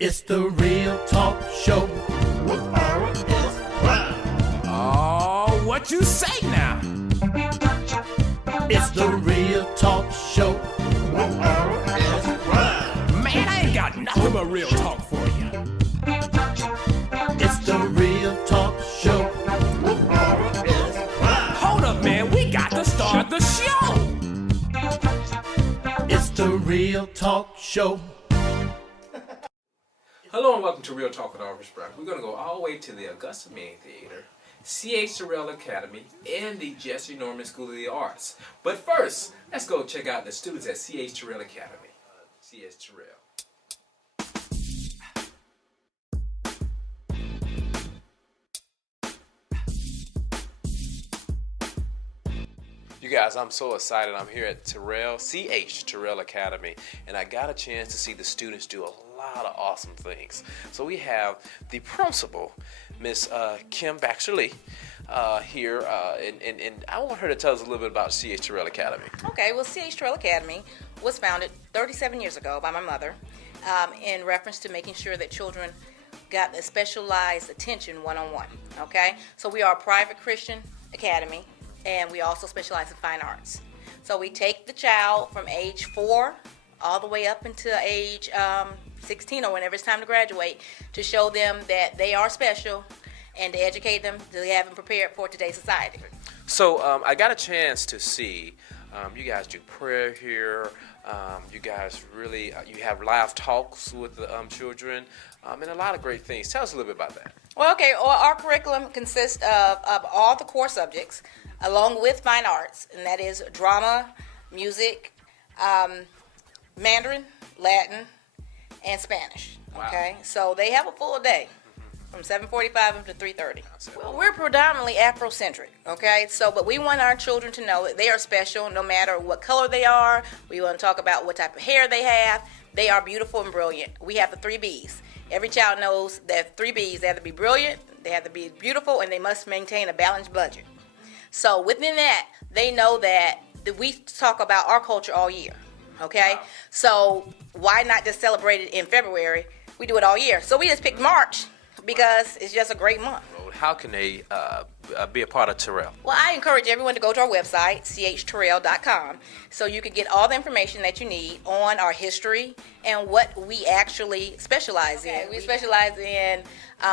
It's the Real Talk Show with R.S. Brown. Oh, what you say now? It's the Real Talk Show with R.S. Brown. Man, I ain't got nothing but real talk for you. It's the Real Talk Show with R.S. Brown. Hold up, man, we got to start the show. It's the Real Talk Show. Hello and welcome to Real Talk with R.S. Brown. We're going to go all the way to the Augusta Main Theater, C.H. Terrell Academy, and the Jesse Norman School of the Arts. But first, let's go check out the students at C.H. Terrell Academy. C.H. Terrell. You guys, I'm so excited. I'm here at C.H. Terrell Academy, and I got a chance to see the students do a lot of awesome things. So we have the principal, Miss Kim Baxter-Lee, here, and I want her to tell us a little bit about C.H. Terrell Academy. Okay, well, C.H. Terrell Academy was founded 37 years ago by my mother in reference to making sure that children got a specialized attention one-on-one, okay? So we are a private Christian academy, and we also specialize in fine arts. So we take the child from age 4 all the way up until age 16 or whenever it's time to graduate to show them that they are special and to educate them to have them prepared for today's society. So I got a chance to see you guys do prayer here. You guys really, you have live talks with the children and a lot of great things. Tell us a little bit about that. Well, okay, our curriculum consists of all the core subjects along with fine arts, and that is drama, music, Mandarin, Latin, and Spanish. Okay, wow. So they have a full day from 7:45 to 3:30. Well, we're predominantly Afrocentric. Okay, so but we want our children to know that they are special, no matter what color they are. We want to talk about what type of hair they have. They are beautiful and brilliant. We have the 3 B's. Every child knows that 3 B's. They have to be brilliant, they have to be beautiful, and they must maintain a balanced budget. So within that, they know that we talk about our culture all year. Okay, wow. So why not just celebrate it in February? We do it all year. So we just picked March because it's just a great month. Well, how can they be a part of Terrell? Well, I encourage everyone to go to our website, chterrell.com, so you can get all the information that you need on our history and what we actually specialize in. We specialize in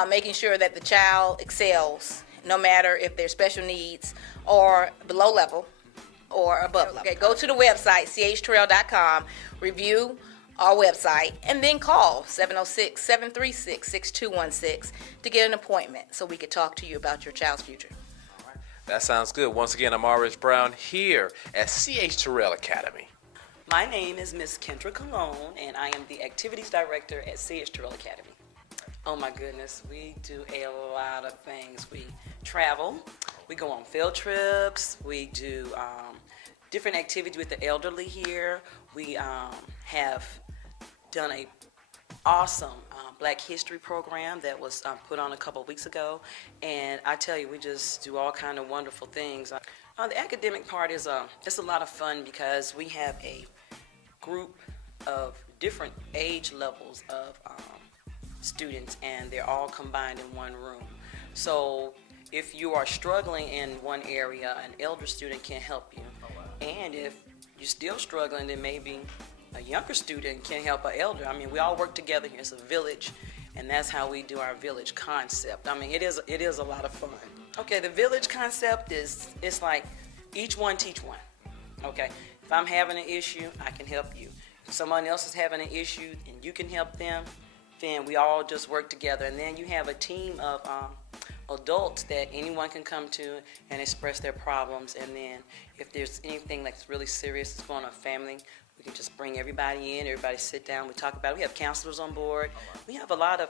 making sure that the child excels, no matter if they're special needs or below level or above level. Okay, go to the website, chterrell.com, review our website, and then call 706-736-6216 to get an appointment so we could talk to you about your child's future. All right. That sounds good. Once again, I'm R.S. Brown here at C.H. Terrell Academy. My name is Miss Kendra Cologne, and I am the Activities Director at C.H. Terrell Academy. Oh my goodness, we do a lot of things. We travel, we go on field trips, we do different activities with the elderly here. We have done a awesome Black History program that was put on a couple of weeks ago, and I tell you, we just do all kind of wonderful things. The academic part is it's a lot of fun because we have a group of different age levels of students, and they're all combined in one room. So if you are struggling in one area, an elder student can help you. And if you're still struggling, then maybe a younger student can help an elder. I mean, we all work together here. It's a village, and that's how we do our village concept. I mean, it is a lot of fun. Okay, the village concept is, it's like each one teach one. Okay, if I'm having an issue, I can help you. If someone else is having an issue and you can help them, then we all just work together. And then you have a team of adults that anyone can come to and express their problems. And then if there's anything that's really serious that's going on in a family, we can just bring everybody in, everybody sit down, we talk about it. We have counselors on board. We have a lot of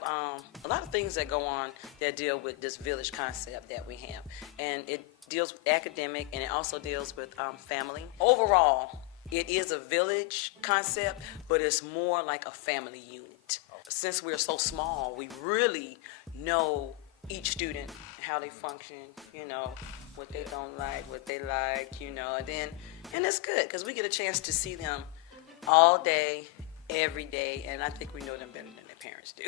things that go on that deal with this village concept that we have. And it deals with academic, and it also deals with family. Overall, it is a village concept, but it's more like a family unit. Since we're so small, we really know each student, how they function, you know, what they don't like, what they like, you know, and it's good because we get a chance to see them all day, every day, and I think we know them better than their parents do.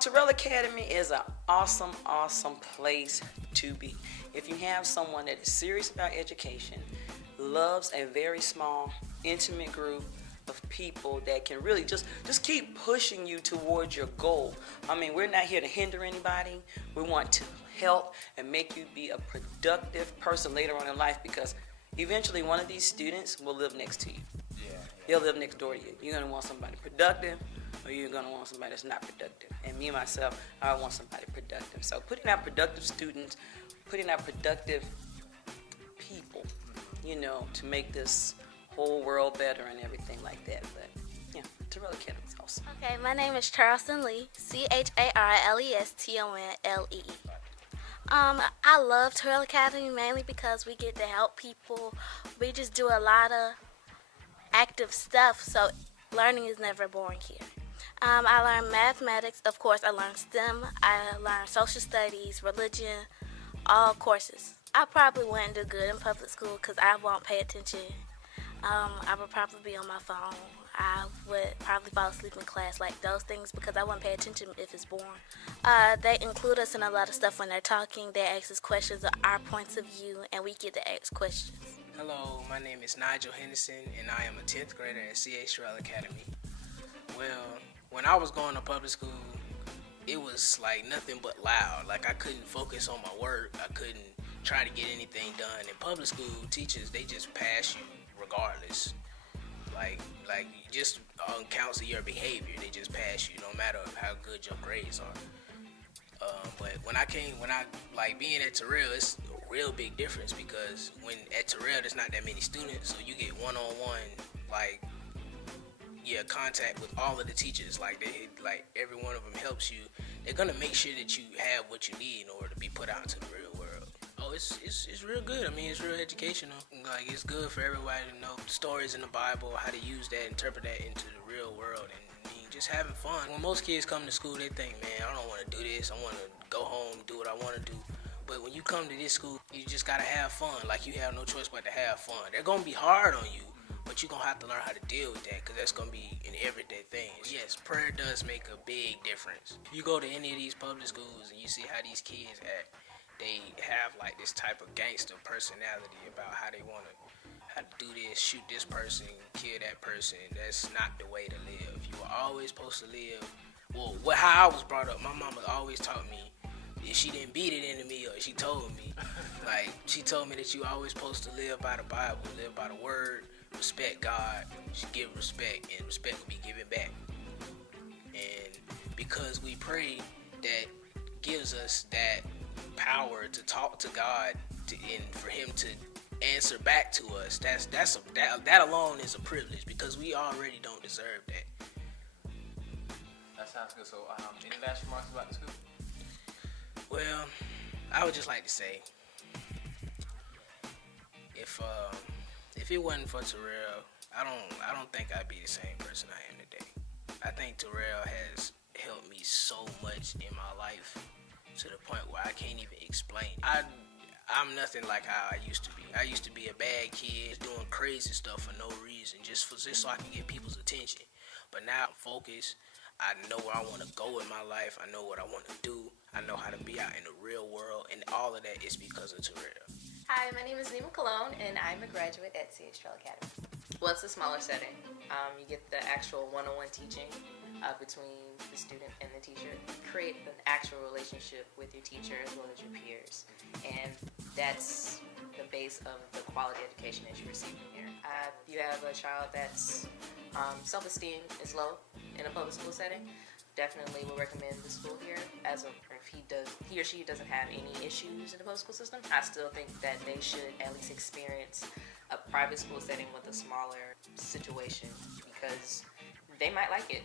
Terrell Academy is an awesome, awesome place to be. If you have someone that is serious about education, loves a very small, intimate group of people that can really just keep pushing you towards your goal. I mean, we're not here to hinder anybody. We want to help and make you be a productive person later on in life, because eventually one of these students will live next to you. They'll live next door to you. You're going to want somebody productive, or you're going to want somebody that's not productive. And me, myself, I want somebody productive. So putting out productive students, putting out productive people, you know, to make this whole world better and everything like that. But yeah, Terrell Academy is awesome. Okay, my name is Charleston Lee, CharlestonLee. I love Terrell Academy mainly because we get to help people. We just do a lot of active stuff, so learning is never boring here. I learn mathematics, of course. I learn STEM. I learn social studies, religion, all courses. I probably wouldn't do good in public school because I won't pay attention. I would probably be on my phone. I would probably fall asleep in class, like those things, because I wouldn't pay attention if it's boring. They include us in a lot of stuff when they're talking. They ask us questions of our points of view, and we get to ask questions. Hello, my name is Nigel Henderson, and I am a 10th grader at C.H. Terrell Academy. Well, when I was going to public school, it was like nothing but loud. Like I couldn't focus on my work. I couldn't try to get anything done. In public school, teachers, they just pass you regardless. Like just on counts of your behavior, they just pass you no matter how good your grades are. But when I being at Terrell, it's a real big difference, because when at Terrell there's not that many students, so you get one-on-one contact with all of the teachers. Like every one of them helps you. They're gonna make sure that you have what you need in order to be put out into the real world. Oh, it's real good. I mean, it's real educational. Like, it's good for everybody to know stories in the Bible, how to use that, interpret that into the real world, and I mean, just having fun. When most kids come to school, they think, man, I don't want to do this. I want to go home, do what I want to do. But when you come to this school, you just gotta have fun. Like, you have no choice but to have fun. They're gonna be hard on you, but you're gonna have to learn how to deal with that, because that's gonna be an everyday thing. Yes, prayer does make a big difference. If you go to any of these public schools and you see how these kids act, they have like this type of gangster personality about how they want to do this, shoot this person, kill that person. That's not the way to live. You were always supposed to live. Well, how I was brought up, my mama always taught me, if she didn't beat it into me, or she told me, she told me that you always supposed to live by the Bible, live by the word, respect God, she give respect, and respect will be given back. And because we pray, that gives us that power to talk to God and for Him to answer back to us. That alone is a privilege, because we already don't deserve that. That sounds good. So, any last remarks about the school? Well, I would just like to say, if it wasn't for Terrell, I don't think I'd be the same person I am today. I think Terrell has helped me so much in my life, to the point where I can't even explain it. I'm nothing like how I used to be. I used to be a bad kid, doing crazy stuff for no reason, just so I can get people's attention. But now I'm focused. I know where I want to go in my life. I know what I want to do. I know how to be out in the real world, and all of that is because of Terrell. Hi, my name is Nima Cologne, and I'm a graduate at CH Terrell Academy. Well, it's a smaller setting. You get the actual one-on-one teaching between the student and the teacher. Create an actual relationship with your teacher as well as your peers. And that's the base of the quality education that you receive from here. If you have a child that's self-esteem is low in a public school setting, definitely will recommend the school here. If he or she doesn't have any issues in the public school system, I still think that they should at least experience a private school setting with a smaller situation, because they might like it.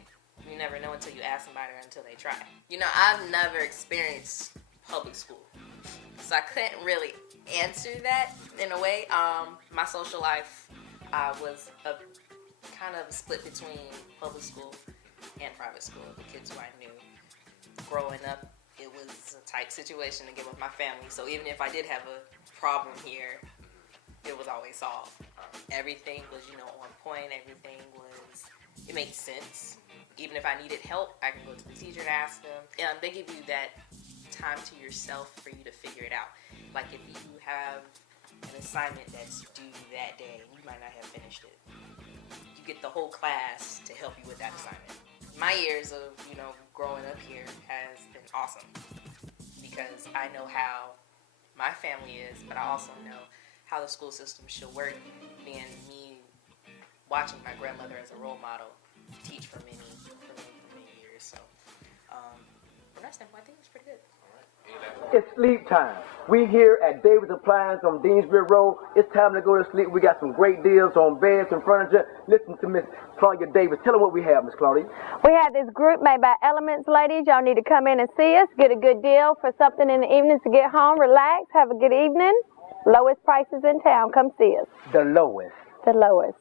You never know until you ask somebody or until they try. You know, I've never experienced public school, so I couldn't really answer that in a way. My social life was a kind of split between public school and private school. The kids who I knew growing up, it was a tight situation to get with my family. So even if I did have a problem here, it was always solved. everything was, on point. Everything it made sense. Even if I needed help, I can go to the teacher and ask them. They give you that time to yourself for you to figure it out. Like if you have an assignment that's due that day and you might not have finished it, you get the whole class to help you with that assignment. My years of, growing up here has been awesome because I know how my family is, but I also know how the school system should work, being me watching my grandmother as a role model teach for many years. So from that standpoint, I think it's pretty good. It's sleep time. We here at David's Appliance on Deansbury Road. It's time to go to sleep. We got some great deals on beds and furniture. Listen to Miss Claudia Davis. Tell her what we have, Miss Claudia. We have this group made by Elements, ladies. Y'all need to come in and see us. Get a good deal for something in the evening to get home, relax, have a good evening. Lowest prices in town. Come see us. The lowest. The lowest.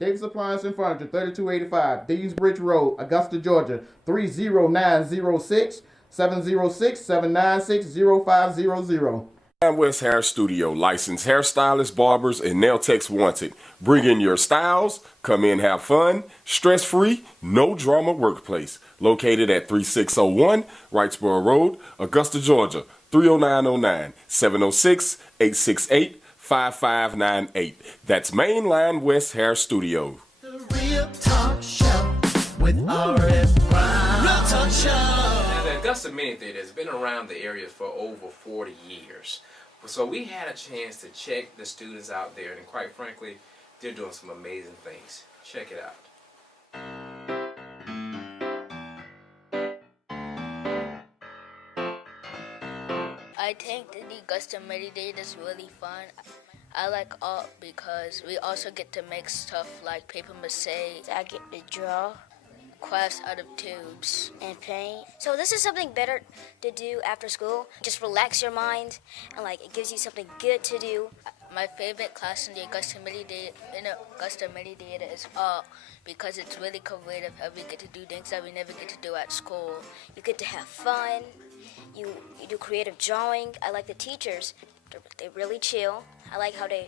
Davis Appliance and Furniture, 3285 Deansbridge Road, Augusta, Georgia, 30906 706-796-0500. West Hair Studio, licensed hairstylists, barbers, and nail techs wanted. Bring in your styles, come in, have fun, stress-free, no drama workplace. Located at 3601 Wrightsboro Road, Augusta, Georgia, 30909 706-868-5598. That's Mainline West Hair Studio. The Real Talk Show with R.S. Brown. Real Talk Show. The Augusta Mini Theater has been around the area for over 40 years. So we had a chance to check the students out there, and quite frankly, they're doing some amazing things. Check it out. I think the Augusta Mini Theater is really fun. I like art because we also get to make stuff like paper mache. I get to draw crafts out of tubes and paint. So this is something better to do after school. Just relax your mind and it gives you something good to do. My favorite class in the Augusta Mini Theater is art because it's really creative and we get to do things that we never get to do at school. You get to have fun. You do creative drawing. I like the teachers. They're really chill. I like how their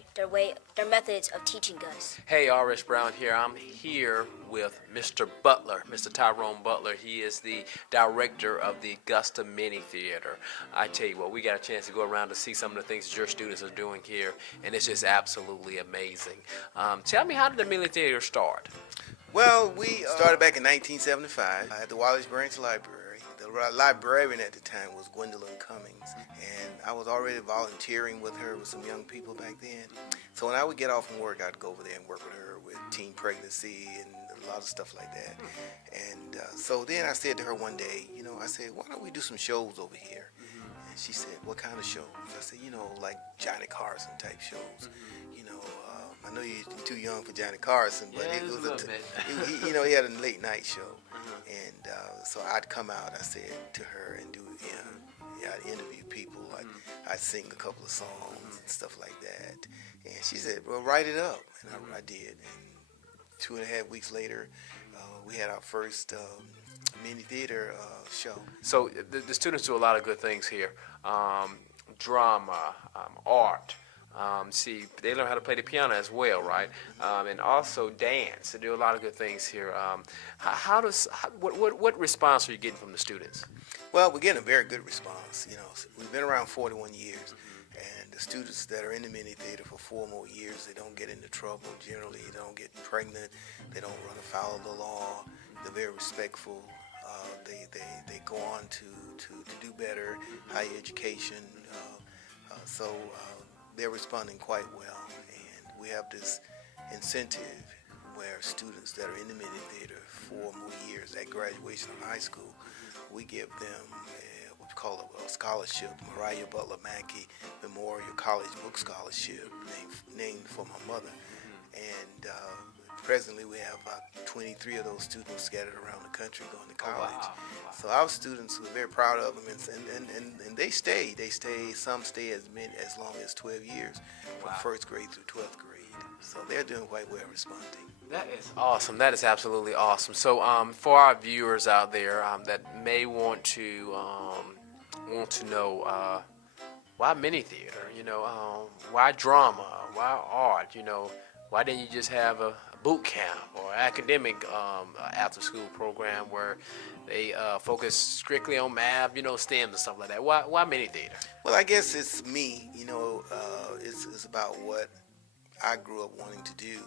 methods of teaching us. Hey, R.S. Brown here. I'm here with Mr. Butler, Mr. Tyrone Butler. He is the director of the Augusta Mini Theater. I tell you what, we got a chance to go around to see some of the things that your students are doing here, and it's just absolutely amazing. Tell me, how did the Mini Theater start? Well, we started back in 1975 at the Wallace Branch Library. The librarian at the time was Gwendolyn Cummings, and I was already volunteering with her with some young people back then. So when I would get off from work, I'd go over there and work with her with teen pregnancy and a lot of stuff like that. And so then I said to her one day, I said, why don't we do some shows over here? And she said, what kind of shows? I said, like Johnny Carson type shows. I know you're too young for Johnny Carson, but it was he had a late night show. And so I'd come out, I said to her, and I'd interview people. I'd sing a couple of songs and stuff like that. And she said, well, write it up. And I did. And 2.5 weeks later, we had our first mini theater show. So the students do a lot of good things here. Drama, art. They learn how to play the piano as well, right? And also dance. They do a lot of good things here. What response are you getting from the students? Well, we're getting a very good response. We've been around 41 years, and the students that are in the mini theater for 4 more years, they don't get into trouble. Generally, they don't get pregnant. They don't run afoul of the law. They're very respectful. They go on to do better, higher education. They're responding quite well, and we have this incentive where students that are in the mini theater 4 more years at graduation of high school, we give them what we call a scholarship, Mariah Butler Mackey Memorial College Book Scholarship, named for my mother. And presently we have about 23 of those students scattered around the country going to college. Oh, wow. So our students, we're very proud of them, and they stay. Some stay as long as 12 years, from first grade through 12th grade. So they're doing quite well responding. That is awesome. That is absolutely awesome. So for our viewers out there that may want to know why mini theater, why drama, why art, Why didn't you just have a boot camp or academic after-school program where they focus strictly on math, STEM and stuff like that? Why mini theater? Well, I guess it's me. It's about what I grew up wanting to do,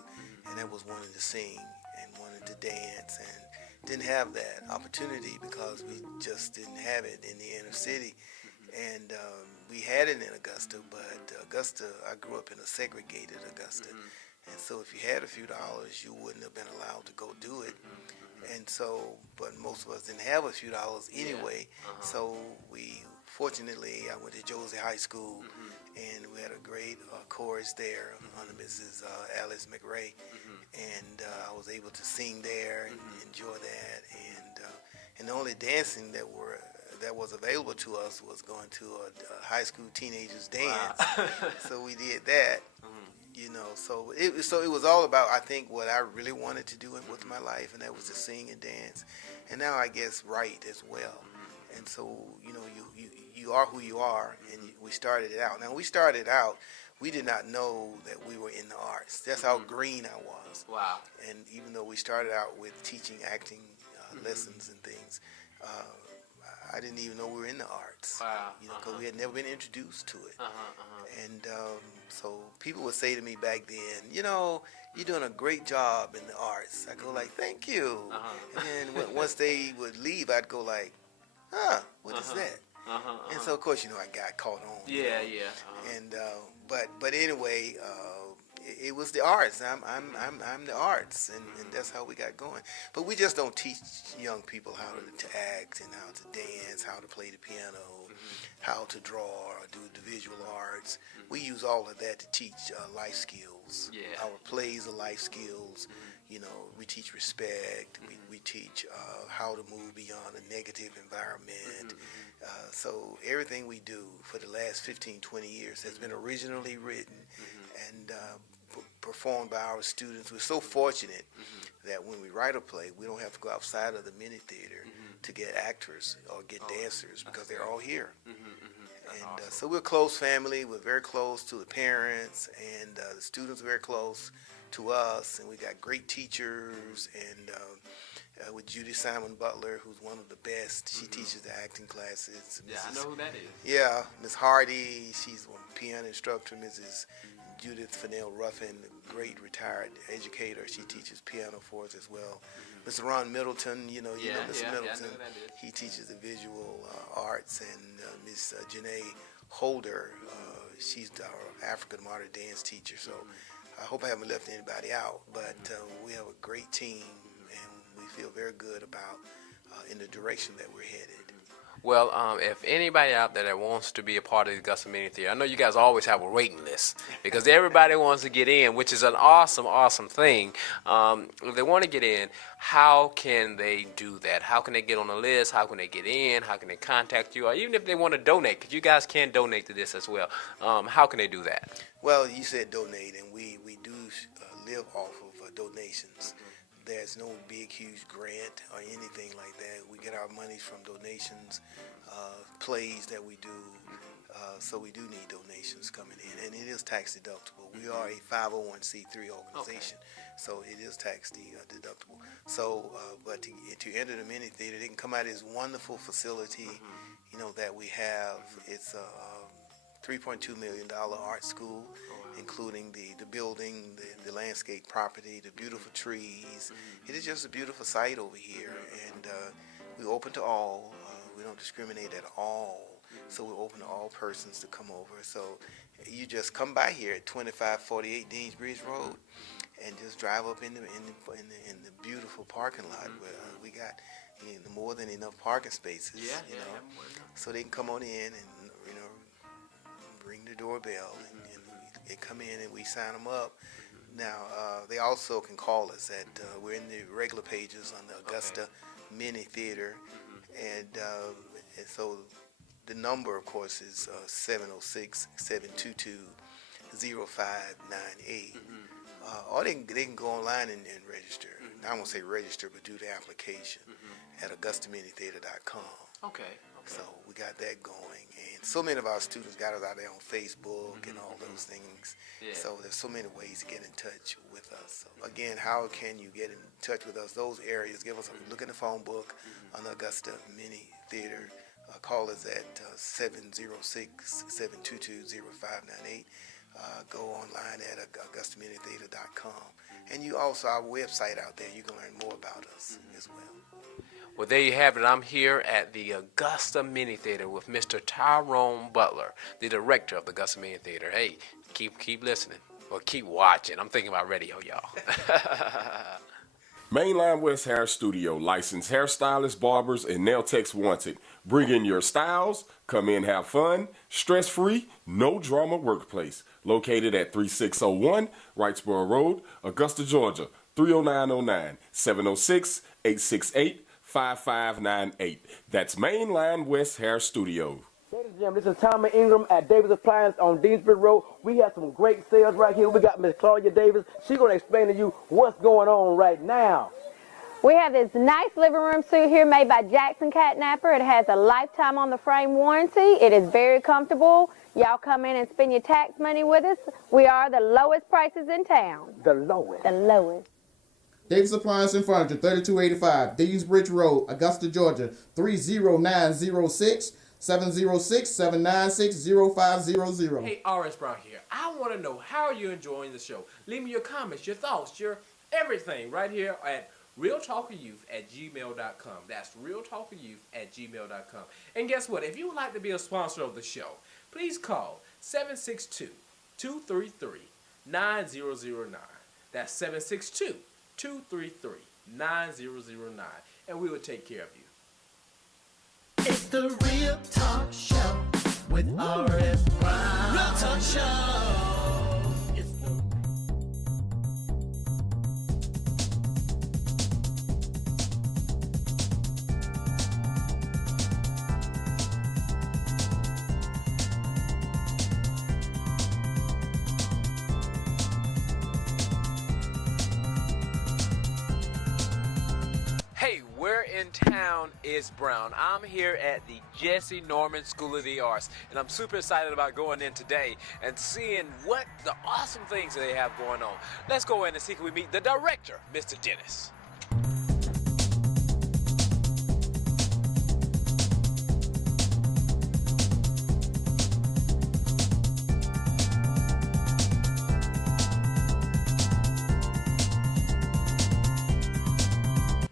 and that was wanting to sing and wanting to dance, and didn't have that opportunity because we just didn't have it in the inner city. And we had it in Augusta, but Augusta, I grew up in a segregated Augusta. And so if you had a few dollars, you wouldn't have been allowed to go do it. And so, but most of us didn't have a few dollars anyway. So fortunately, I went to Josie High School, and we had a great chorus there under Mrs. Alice McRae. And I was able to sing there and enjoy that. And the only dancing that was available to us was going to a high school teenagers dance. Wow. So we did that. So it was all about, I think, what I really wanted to do with my life, and that was to sing and dance, and now I guess write as well. And so you are who you are, and we started it out. Now we started out, we did not know that we were in the arts. That's how green I was. Wow. And even though we started out with teaching acting lessons and things, I didn't even know we were in the arts. Wow. Because we had never been introduced to it. And so people would say to me back then, you're doing a great job in the arts. I go like, thank you. And then once they would leave, I'd go like, what is that? And so of course, I got caught on. Yeah. And but anyway, it was the arts. I'm the arts, and that's how we got going. But we just don't teach young people how to act and how to dance, how to play the piano, how to draw or do the visual arts. We use all of that to teach life skills. Yeah. Our plays are life skills. We teach respect. We teach how to move beyond a negative environment. So everything we do for the last 15, 20 years has been originally written and performed by our students. We're so fortunate that when we write a play, we don't have to go outside of the mini theater to get actors or get dancers because they're all here. And so we're a close family. We're very close to the parents, and the students are very close to us, and we got great teachers, and with Judy Simon Butler, who's one of the best. She teaches the acting classes. Yeah, I know who that is. Yeah, Miss Hardy, she's one piano instructor. Mrs. Judith Fennell Ruffin, the great retired educator, she teaches piano for us as well. Mr. Ron Middleton, you know Mr. Middleton, he teaches the visual arts, and Miss Janae Holder, she's our African modern dance teacher. So I hope I haven't left anybody out, but we have a great team, and we feel very good about in the direction that we're headed. Well, if anybody out there that wants to be a part of the Augusta Mini Theater, I know you guys always have a waiting list because everybody wants to get in, which is an awesome, awesome thing. If they want to get in, how can they do that? How can they get on the list? How can they get in? How can they contact you? Or even if they want to donate, because you guys can donate to this as well. How can they do that? Well, you said donate, and we do live off of donations. There's no big, huge grant or anything like that. We get our monies from donations, plays that we do. So we do need donations coming in, and it is tax deductible. We are a 501c3 organization, so it is tax deductible. So, but to enter the mini theater, they can come out of this wonderful facility, that we have. It's a $3.2 million art school, including the building, the landscape property, the beautiful trees. It is just a beautiful site over here, and we're open to all. We don't discriminate at all, so we're open to all persons to come over. So you just come by here at 2548 Deansbridge Road, and just drive up in the beautiful parking lot where we got more than enough parking spaces. So they can come on in and ring the doorbell, and they come in and we sign them up. Now, they also can call us at, we're in the regular pages on the Augusta Mini Theater, and so the number, of course, is 706-722-0598. Or they can go online and register. I won't say register, but do the application. at AugustaMiniTheater.com. Okay. So we got that going, and so many of our students got us out there on Facebook and all those things. Yeah. So there's so many ways to get in touch with us. So again, how can you get in touch with us? Those areas, give us a look in the phone book on the Augusta Mini Theater. Call us at 706-722-0598. Go online at AugustaMiniTheater.com. And you also, our website out there, you can learn more about us as well. Well, there you have it. I'm here at the Augusta Mini Theater with Mr. Tyrone Butler, the director of the Augusta Mini Theater. Hey, keep listening, or keep watching. I'm thinking about radio, y'all. Mainline West Hair Studio, licensed hairstylists, barbers, and nail techs wanted. Bring in your styles, come in, have fun, stress-free, no drama workplace. Located at 3601 Wrightsboro Road, Augusta, Georgia, 30909, 706-868-5598. That's Mainline West Hair Studio. Ladies and gentlemen, this is Tommy Ingram at Davis Appliance on Deansbury Road. We have some great sales right here. We got Miss Claudia Davis. She's going to explain to you what's going on right now. We have this nice living room suit here made by Jackson Catnapper. It has a lifetime on the frame warranty. It is very comfortable. Y'all come in and spend your tax money with us. We are the lowest prices in town. The lowest. The lowest. Davis Appliance and Furniture, 3285 Deansbridge Road, Augusta, Georgia, 30906. 706-796-0500. Hey, R.S. Brown here. I want to know how you're enjoying the show. Leave me your comments, your thoughts, your everything right here at realtalkwithyouth@gmail.com. That's realtalkwithyouth@gmail.com. And guess what? If you would like to be a sponsor of the show, please call 762-233-9009. That's 762-233-9009. And we will take care of you. It's the Real Talk Show with R.S. Brown. Real Talk Show. It's the Hey, where in town is Brown? I'm here at the Jesse Norman School of the Arts, and I'm super excited about going in today and seeing what the awesome things that they have going on. Let's go in and see if we meet the director, Mr. Dennis.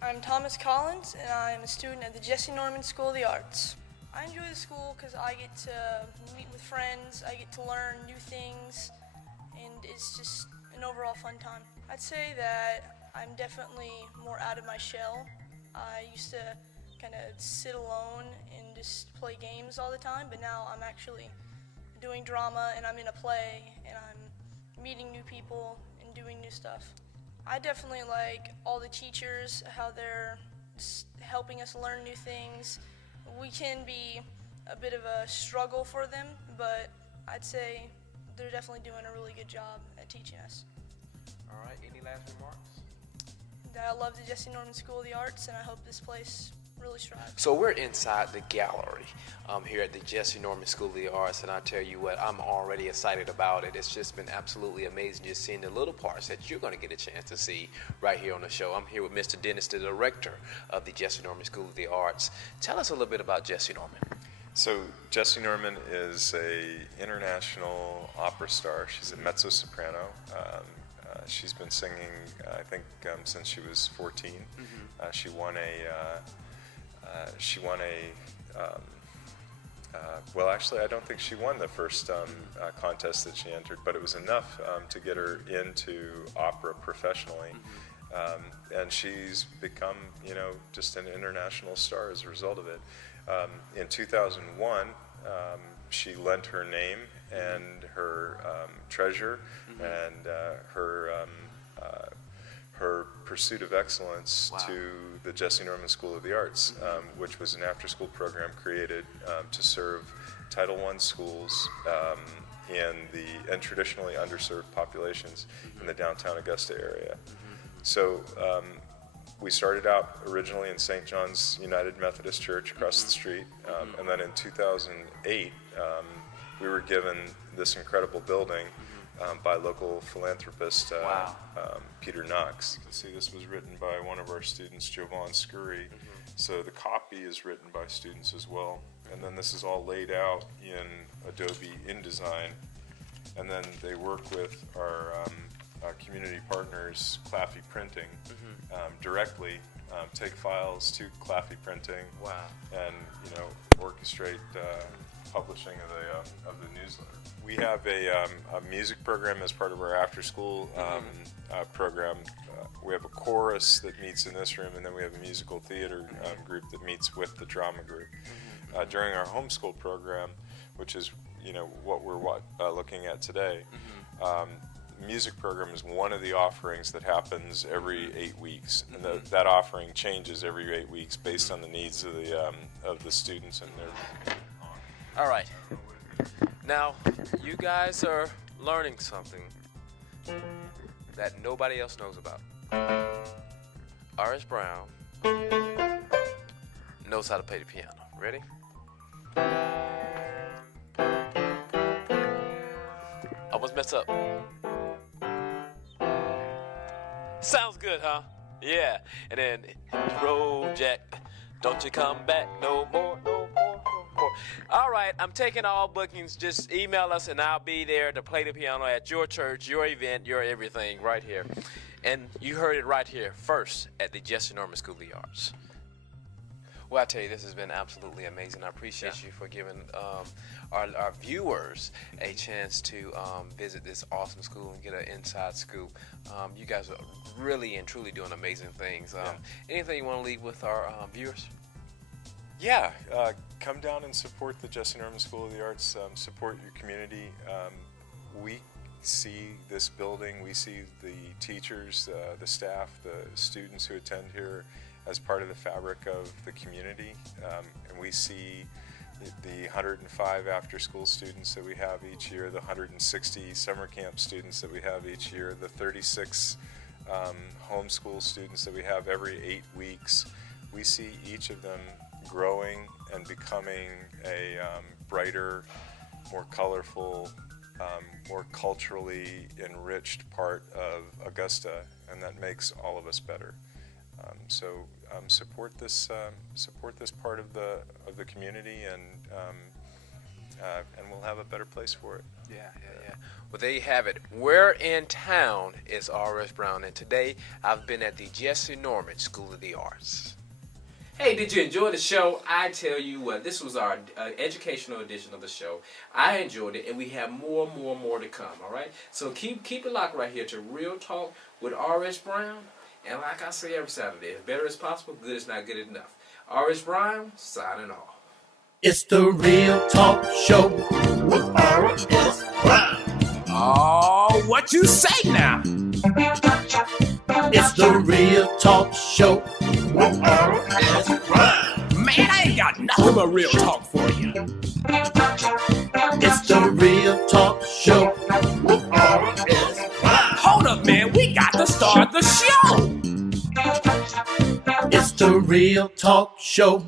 I'm Thomas Collins, and I'm a student at the Jesse Norman School of the Arts. I enjoy the school because I get to meet with friends, I get to learn new things, and it's just an overall fun time. I'd say that I'm definitely more out of my shell. I used to kind of sit alone and just play games all the time, but now I'm actually doing drama, and I'm in a play, and I'm meeting new people and doing new stuff. I definitely like all the teachers, how they're helping us learn new things. We can be a bit of a struggle for them, but I'd say they're definitely doing a really good job at teaching us. All right, any last remarks? That I love the Jesse Norman School of the Arts, and I hope this place really strives. So we're inside the gallery here at the Jesse Norman School of the Arts, and I tell you what, I'm already excited about it. It's just been absolutely amazing just seeing the little parts that you're going to get a chance to see right here on the show. I'm here with Mr. Dennis, the director of the Jesse Norman School of the Arts. Tell us a little bit about Jesse Norman. So Jesse Norman is a international opera star. She's a mezzo-soprano. She's been singing, I think, since she was 14. She won well, actually, I don't think she won the first contest that she entered, but it was enough to get her into opera professionally. And she's become, just an international star as a result of it. In 2001, she lent her name and her treasure and her pursuit of excellence to the Jesse Norman School of the Arts, which was an after-school program created to serve Title I schools in traditionally underserved populations in the downtown Augusta area. So We started out originally in St. John's United Methodist Church across the street, and then in 2008, we were given this incredible building by local philanthropist Peter Knox. You can see this was written by one of our students, Jovan Scurry. So the copy is written by students as well. And then this is all laid out in Adobe InDesign. And then they work with our community partners, Claffey Printing, directly. Take files to Claffey Printing. And orchestrate publishing of the newsletter. We have a music program as part of our after-school program. We have a chorus that meets in this room, and then we have a musical theater group that meets with the drama group. During our homeschool program, which is what we're looking at today, music program is one of the offerings that happens every 8 weeks, and that offering changes every 8 weeks based on the needs of the students and their. All right. Now, you guys are learning something that nobody else knows about. R.S. Brown knows how to play the piano. Ready? Almost messed up. Sounds good, huh? Yeah. And then, roll, Jack. Don't you come back no more, no more, no more. All right, I'm taking all bookings. Just email us, and I'll be there to play the piano at your church, your event, your everything right here. And you heard it right here first at the Jesse Norman School of the Arts. Well, I tell you, this has been absolutely amazing. I appreciate you for giving our viewers a chance to visit this awesome school and get an inside scoop. You guys are really and truly doing amazing things. Anything you want to leave with our viewers? Yeah, come down and support the Jesse Norman School of the Arts. Support your community. We see this building, we see the teachers, the staff, the students who attend here as part of the fabric of the community, and we see the 105 after-school students that we have each year, the 160 summer camp students that we have each year, the 36 homeschool students that we have every 8 weeks. We see each of them growing and becoming a brighter, more colorful, more culturally enriched part of Augusta, and that makes all of us better. So support this part of the community, and we'll have a better place for it. Yeah. Well, there you have it. Where in town is R.S. Brown? And today I've been at the Jesse Norman School of the Arts. Hey, did you enjoy the show? I tell you what, this was our educational edition of the show. I enjoyed it, and we have more to come, all right? So keep it locked right here to Real Talk with R.S. Brown. And like I say every Saturday, as better as possible, good is not good enough. R.S. Brown, signing off. It's the Real Talk Show with R.S. Brown. Oh, what you say now? It's the Real Talk Show with R.S. Brown. Man, I ain't got nothing but real talk for you. It's the Real Talk Show with R.S. Brown. Hold up, man. We got to start the show. It's the Real Talk Show.